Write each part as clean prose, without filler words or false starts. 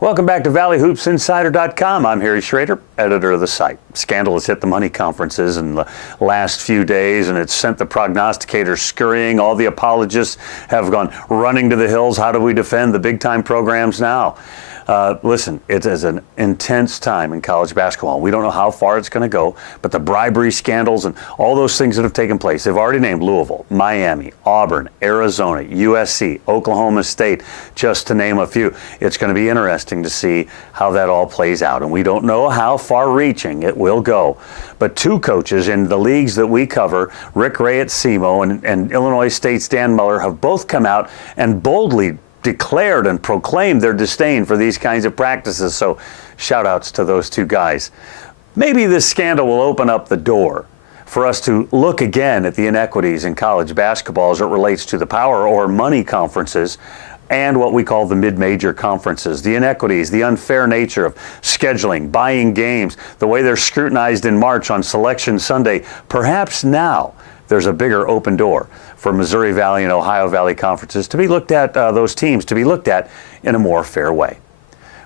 Welcome back to ValleyHoopsInsider.com. I'm Schroeder, editor of the site. Scandal has hit the money conferences in the last few days, and it's sent the prognosticators scurrying. All the apologists have gone running to the hills. How do we defend the big-time programs now? Listen, it is an intense time in college basketball. We don't know how far it's going to go, but the bribery scandals and all those things that have taken place, they've already named Louisville, Miami, Auburn, Arizona, USC, Oklahoma State, just to name a few. It's going to be interesting to see how that all plays out, and we don't know how far-reaching it will go. But two coaches in the leagues that we cover, Rick Ray at SEMO and Illinois State's Dan Muller, have both come out and boldly declared and proclaimed their disdain for these kinds of practices. So shout outs to those two guys. Maybe this scandal will open up the door for us to look again at the inequities in college basketball as it relates to the power or money conferences and what we call the mid-major conferences. The inequities, the unfair nature of scheduling, buying games, the way they're scrutinized in March on Selection Sunday. Perhaps now there's a bigger open door for Missouri Valley and Ohio Valley conferences to be looked at, those teams to be looked at in a more fair way.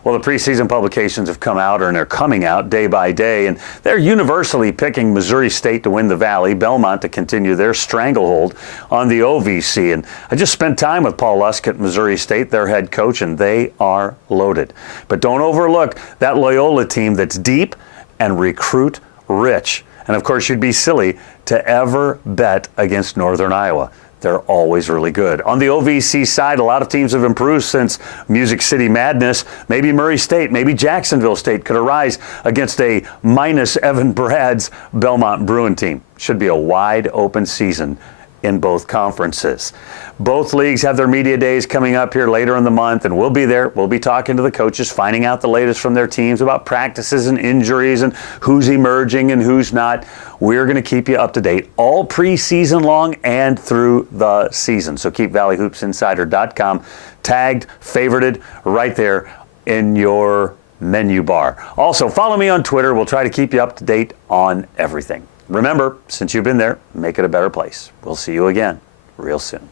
Well, the preseason publications have come out, and they're coming out day by day, and they're universally picking Missouri State to win the Valley, Belmont to continue their stranglehold on the OVC. And I just spent time with Paul Lusk at Missouri State, their head coach, and they are loaded. But don't overlook that Loyola team that's deep and recruit rich. And of course, you'd be silly to ever bet against Northern Iowa. They're always really good. On the OVC side, a lot of teams have improved since Music City Madness. Maybe Murray State, maybe Jacksonville State could arise against a minus Evan Brad's Belmont Bruin team. Should be a wide open season in both conferences. Both leagues have their media days coming up here later in the month, and we'll be there. We'll be talking to the coaches, finding out the latest from their teams about practices and injuries and who's emerging and who's not. We're going to keep you up to date all preseason long and through the season. So keep ValleyHoopsInsider.com tagged, favorited right there in your menu bar. Also, follow me on Twitter. We'll try to keep you up to date on everything. Remember, since you've been there, make it a better place. We'll see you again real soon.